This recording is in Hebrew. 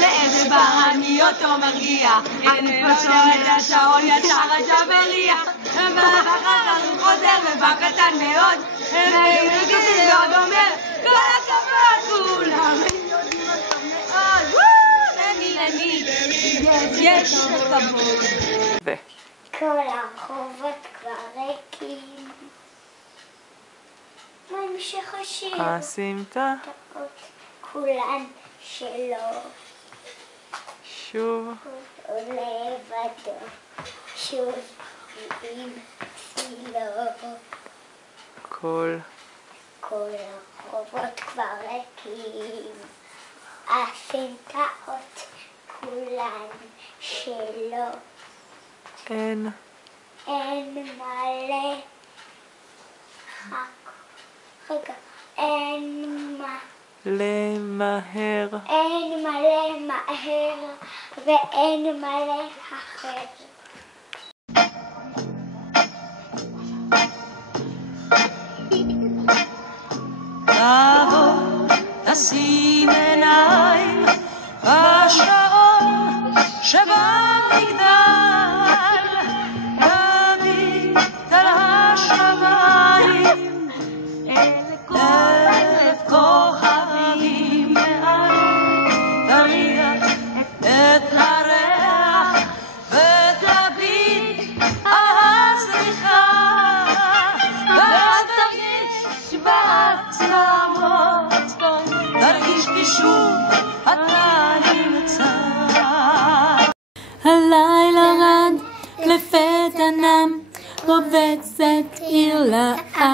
לאיזה בר אני אותו מרגיע, אני חושב את השעון ישר השבריח, ואחר הוא חוזר ובקטן מאוד, והיא עוד אומר כל הכבוד כולם יודעים אותו מאוד, למי יש כבוד. כל הרחובות כבר ריקים, בהמשך השיר הסמטה כולן שלו, שוב עולה לבדו, שוב עם צילו. כל הרחובות כבר ריקים, הסמטאות כולן שלו, אין מלא רגע, אין למהר מלא מהר ואין מלא אחר. תבוא, תשים עיניים בשעון שבמגדל, תביט על השמיים, אלף כוכבים מעל, תריח את הריח ותביט על הזריחה, ואז תרגיש בעצמות, תרגיש כשוב אתה נמצא. הלילה רד לפתע נם, רובצת עיר לעייפה,